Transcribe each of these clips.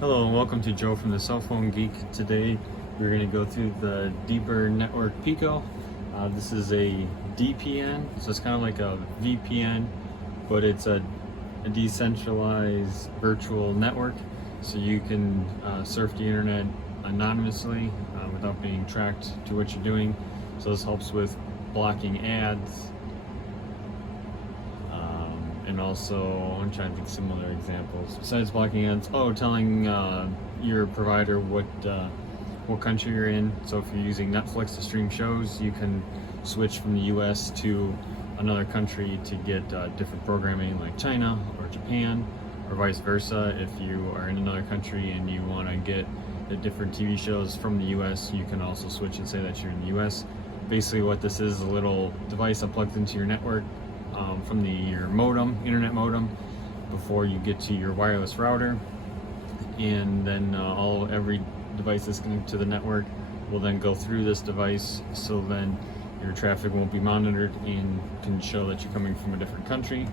Hello and welcome to Joe from the Cell Phone Geek. Today we're going to go through the Deeper Network Pico. This is a DPN, so it's kind of like a VPN, but it's a decentralized virtual network. So you can surf the internet anonymously without being tracked to what you're doing. So this helps with blocking ads. And also, I'm trying to think of some other examples. Besides blocking ads, telling your provider what country you're in. So if you're using Netflix to stream shows, you can switch from the US to another country to get different programming like China or Japan, or vice versa. If you are in another country and you want to get the different TV shows from the US, you can also switch and say that you're in the US. Basically what this is a little device that plugs into your network from your modem, internet modem, before you get to your wireless router, and then every device that's connected to the network will then go through this device, so then your traffic won't be monitored and can show that you're coming from a different country.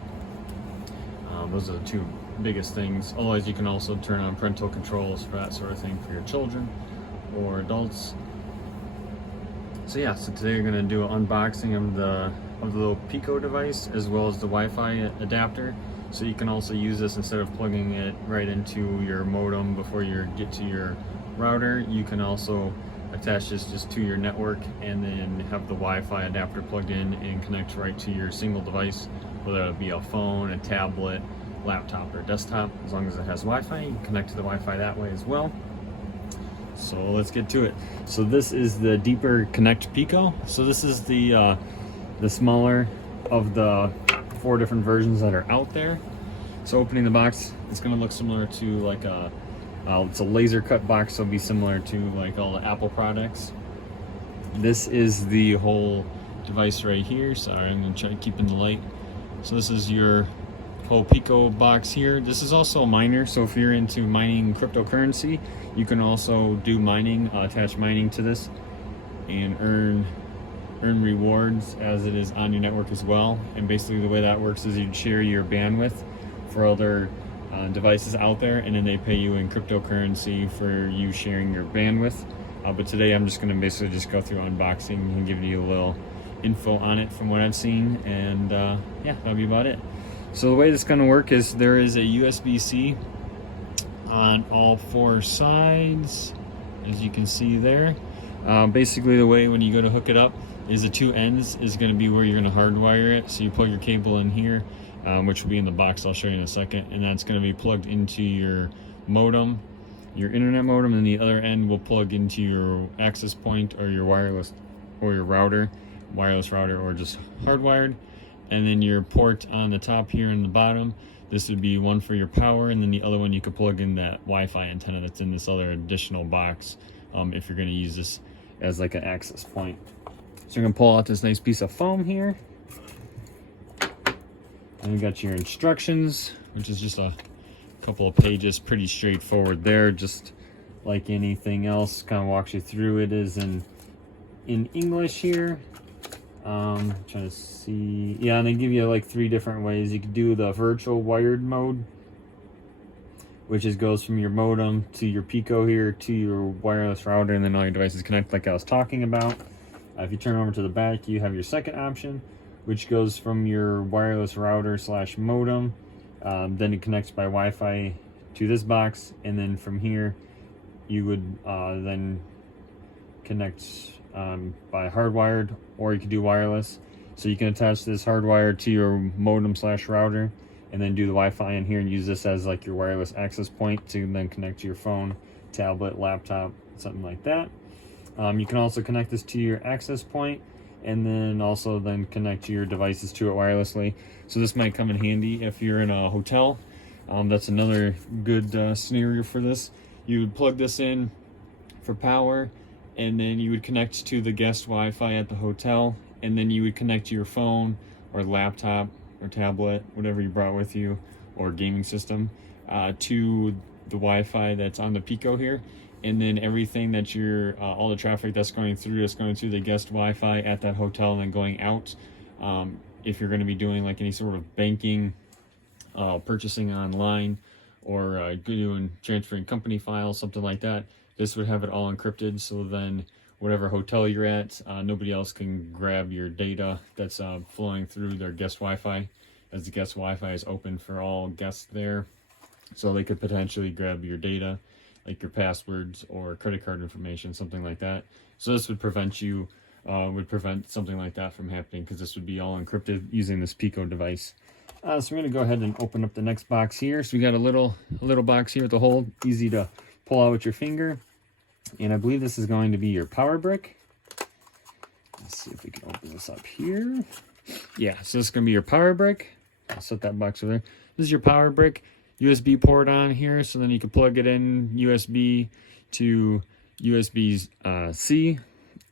Those are the two biggest things. Otherwise, you can also turn on parental controls for that sort of thing for your children or adults. So today we're going to do an unboxing of the little Pico device, as well as the Wi-Fi adapter. So you can also use this instead of plugging it right into your modem before you get to your router. You can also attach this just to your network and then have the Wi-Fi adapter plugged in and connect right to your single device, whether it be a phone, a tablet, laptop, or desktop. As long as it has Wi-Fi, you can connect to the Wi-Fi that way as well. So let's get to it. So this is the Deeper Connect Pico. So this is the smaller of the 4 different versions that are out there. So opening the box, it's going to look similar to like it's a laser cut box, so it'll be similar to like all the Apple products. This is the whole device right here. Sorry, I'm going to try to keep in the light. So this is your whole Pico box here. This is also a miner, so if you're into mining cryptocurrency, you can also do mining, attach mining to this, and earn rewards as it is on your network as well. And basically the way that works is you'd share your bandwidth for other devices out there, and then they pay you in cryptocurrency for you sharing your bandwidth. But today I'm just going to basically just go through unboxing and give you a little info on it from what I've seen, and that'll be about it. So the way this is going to work is there is a USB-C on all 4 sides, as you can see there. Basically the way when you go to hook it up is the 2 ends is going to be where you're going to hardwire it. So you plug your cable in here, which will be in the box I'll show you in a second, and that's going to be plugged into your modem, your internet modem, and the other end will plug into your access point or your wireless or your router, wireless router, or just hardwired. And then your port on the top here and the bottom, this would be one for your power, and then the other one you could plug in that Wi-Fi antenna that's in this other additional box if you're going to use this as like an access point. So you're going to pull out this nice piece of foam here, and you got your instructions, which is just a couple of pages, pretty straightforward there, just like anything else. Kind of walks you through. It is in English here. Trying to see, and they give you like 3 different ways. You could do the virtual wired mode, which goes from your modem to your Pico here to your wireless router, and then all your devices connect like I was talking about. If you turn over to the back, you have your second option, which goes from your wireless router / modem. Then it connects by Wi-Fi to this box, and then from here you would then connect by hardwired, or you could do wireless. So you can attach this hardwired to your modem / router, and then do the Wi-Fi in here and use this as like your wireless access point to then connect to your phone, tablet, laptop, something like that. You can also connect this to your access point, and then also then connect your devices to it wirelessly. So this might come in handy if you're in a hotel. That's another good scenario for this. You would plug this in for power, and then you would connect to the guest Wi-Fi at the hotel, and then you would connect your phone or laptop or tablet, whatever you brought with you, or gaming system, to the Wi-Fi that's on the Pico here. And then everything that all the traffic that's going through the guest Wi-Fi at that hotel, and then going out. If you're going to be doing like any sort of banking, purchasing online, or doing transferring company files, something like that. This would have it all encrypted, so then whatever hotel you're at, nobody else can grab your data that's flowing through their guest Wi-Fi, as the guest Wi-Fi is open for all guests there. So they could potentially grab your data, like your passwords or credit card information, something like that. So this would prevent you, would prevent something like that from happening, because this would be all encrypted using this Pico device. So I'm going to go ahead and open up the next box here. So we got a little box here with a hole, easy to pull out with your finger. And I believe this is going to be your power brick. Let's see if we can open this up here. Yeah, so this is going to be your power brick. I'll set that box over there. This is your power brick. USB port on here, so then you can plug it in USB to USB-C.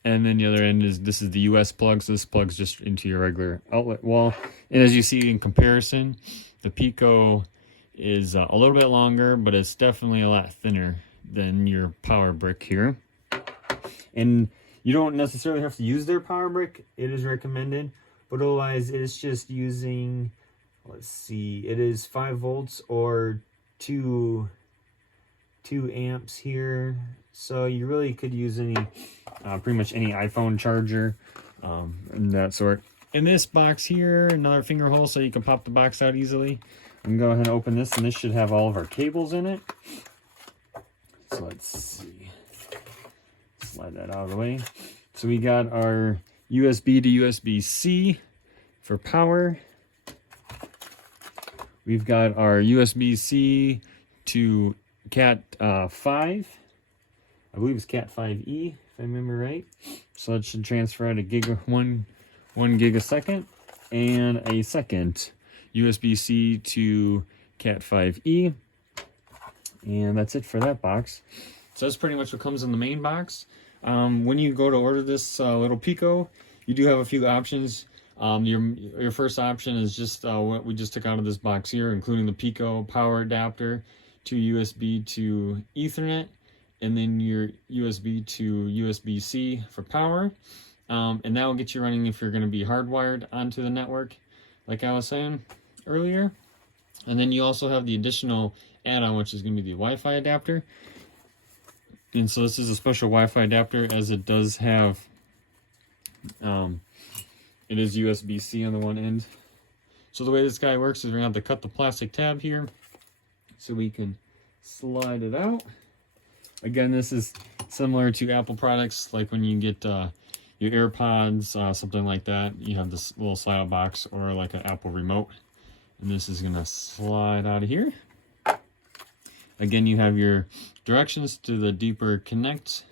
And then the other end is, this is the US plug, so this plugs just into your regular outlet wall. And as you see in comparison, the Pico is a little bit longer, but it's definitely a lot thinner than your power brick here. And you don't necessarily have to use their power brick. It is recommended, but otherwise it's just using, let's see, it is 5 volts or 2 amps here. So you really could use any, pretty much any iPhone charger, and that sort. In this box here, another finger hole so you can pop the box out easily. I'm going to go ahead and open this, and this should have all of our cables in it. So let's see. Slide that out of the way. So we got our USB to USB-C for power. We've got our USB-C to Cat 5. I believe it's Cat 5e, if I remember right. So it should transfer at a one gig a second. And a second USB-C to Cat 5e. And that's it for that box. So that's pretty much what comes in the main box. When you go to order this little Pico, you do have a few options. Your first option is just what we just took out of this box here, including the Pico power adapter to USB to Ethernet, and then your USB to USB-C for power. And that will get you running if you're going to be hardwired onto the network, like I was saying earlier. And then you also have the additional add-on, which is going to be the Wi-Fi adapter. And so this is a special Wi-Fi adapter, as it does have, it is USB-C on the one end. So the way this guy works is we're going to have to cut the plastic tab here so we can slide it out. Again, this is similar to Apple products, like when you get your AirPods, something like that. You have this little slide box or like an Apple remote. And this is going to slide out of here. Again, you have your directions to the deeper connect.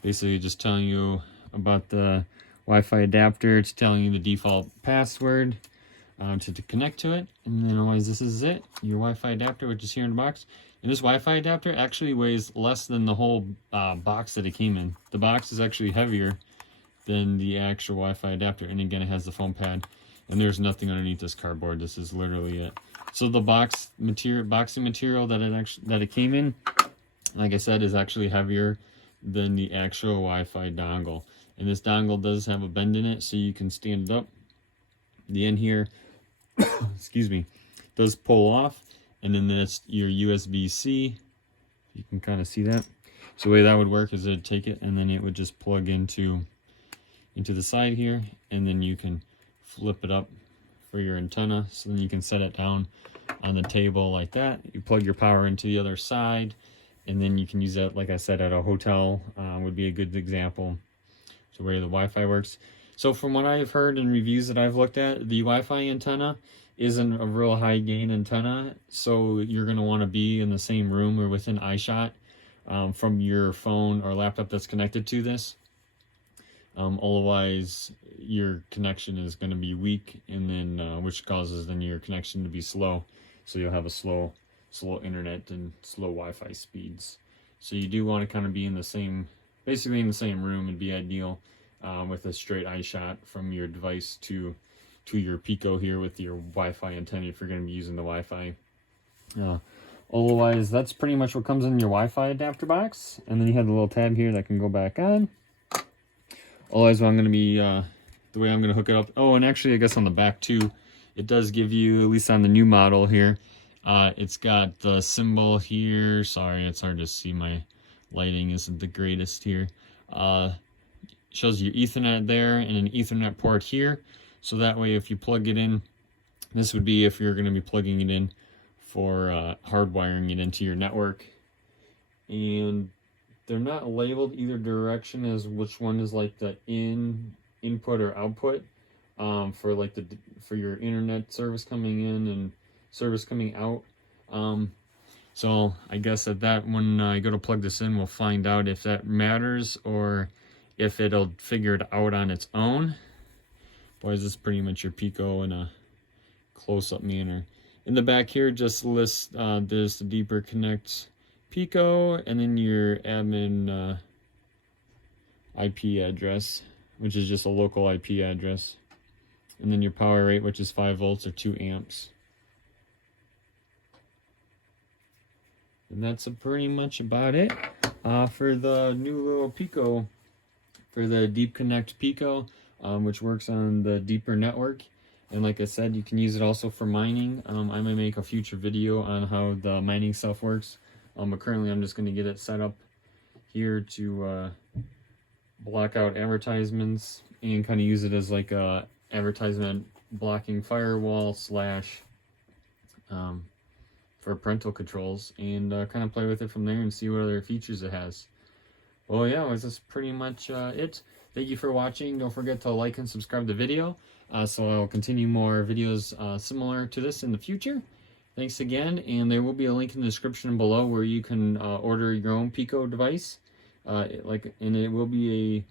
Basically just telling you about the Wi-Fi adapter. It's telling you the default password to connect to it. And then otherwise this is it, your Wi-Fi adapter, which is here in the box. And this Wi-Fi adapter actually weighs less than the whole box that it came in. The box is actually heavier than the actual Wi-Fi adapter. And again, it has the foam pad. And there's nothing underneath this cardboard. This is literally it. So the boxing material that it came in, like I said, is actually heavier than the actual Wi-Fi dongle. And this dongle does have a bend in it, so you can stand it up. The end here, excuse me, does pull off, and then that's your USB-C. You can kind of see that. So the way that would work is it'd take it, and then it would just plug into the side here, and then you can flip it up for your antenna, so then you can set it down on the table like that. You plug your power into the other side, and then you can use that, like I said, at a hotel would be a good example to where the Wi-Fi works. So from what I've heard in reviews that I've looked at, the Wi-Fi antenna isn't a real high gain antenna, so you're going to want to be in the same room or within eyeshot from your phone or laptop that's connected to this. Otherwise, your connection is going to be weak, and then which causes then your connection to be slow. So you'll have a slow internet and slow Wi-Fi speeds. So you do want to kind of be in the same, basically in the same room. It'd be ideal with a straight eye shot from your device to your Pico here with your Wi-Fi antenna if you're going to be using the Wi-Fi. Otherwise, that's pretty much what comes in your Wi-Fi adapter box. And then you have the little tab here that can go back on. Otherwise, what I'm going to be, the way I'm going to hook it up. Oh, and actually, I guess on the back too, it does give you, at least on the new model here, it's got the symbol here. Sorry, it's hard to see, my lighting isn't the greatest here. Shows you Ethernet there and an Ethernet port here. So that way if you plug it in, this would be if you're going to be plugging it in for hardwiring it into your network. And they're not labeled either direction as which one is like the input or output for like for your internet service coming in and service coming out. So I guess that when I go to plug this in, we'll find out if that matters or if it'll figure it out on its own. Boys, this is pretty much your Pico in a close-up manner. In the back here, just list this, the deeper connect Pico, and then your admin IP address, which is just a local IP address. And then your power rate, which is 5 volts or 2 amps. And that's pretty much about it for the new little Pico, for the Deep Connect Pico, which works on the deeper network. And like I said, you can use it also for mining. I may make a future video on how the mining stuff works. But currently I'm just going to get it set up here to block out advertisements and kind of use it as like a advertisement blocking firewall slash for parental controls, and kind of play with it from there and see what other features it has. Well, yeah, that's pretty much it. Thank you for watching. Don't forget to like and subscribe to the video, so I'll continue more videos similar to this in the future. Thanks again, and there will be a link in the description below where you can order your own Pico device. And it will be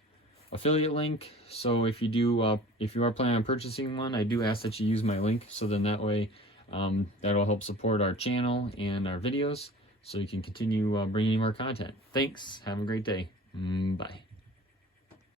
a affiliate link. So if you are planning on purchasing one, I do ask that you use my link. So then that way, that'll help support our channel and our videos, so you can continue bringing more content. Thanks. Have a great day. Bye.